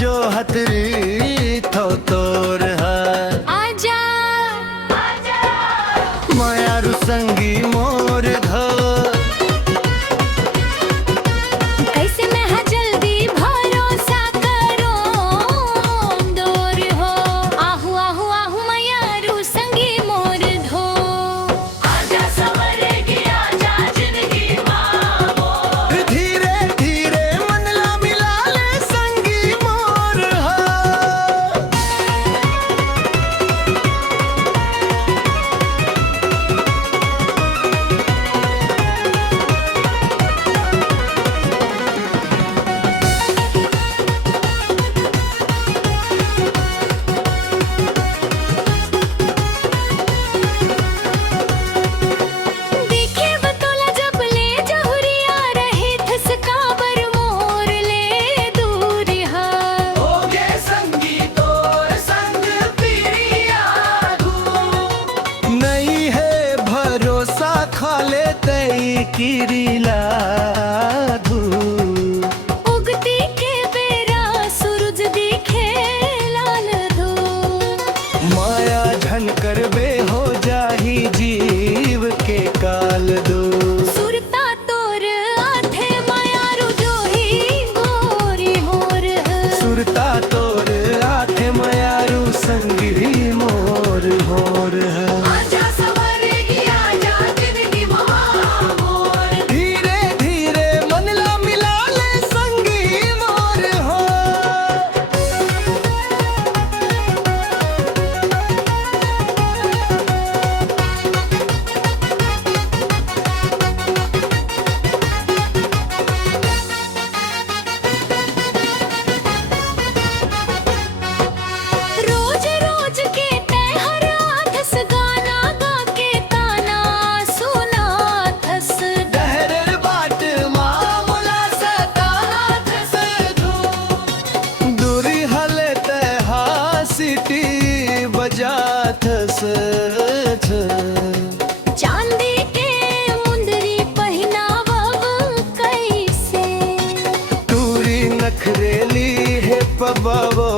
जो हतरी थो तोर है आजा मायारू संगी मोर धो कैसे मैं हाँ जल्दी भरोसा करो दूर हो आहू आहू आहू मयारू संगी मोर धो आजा सवरेगी आजा जिंदगी माँ धीरे धीरे मनला मिला ले संगी मोर है देखे बतौला जब ले जहुरिया रहे थसका बर मोर ले दूरी हा ओगे संगी तोर संग पिरिया नहीं है भरोसा खाले तई किरिला धू उगती के बेरा सूरज दिखे लाल धो माया झन करबे हो जाही जीव के काल दो सुरता तोर आथे मायारू जोही गोरी मोर सुरता तोर आथे मयारू संगी मोर मोर है आजा सवरेगी आजा जिंदगी मोर धीरे धीरे मनला मिला ले संगी मोर हो रोज रोज के तेहर आथस गाना गा के ताना सुना थस दहरर बाट मामूला सताना थस दूरी हले ते हासिटी बजा थस चांदी के मुंदरी पहनावब कैसे दूरी नखरेली है पबावो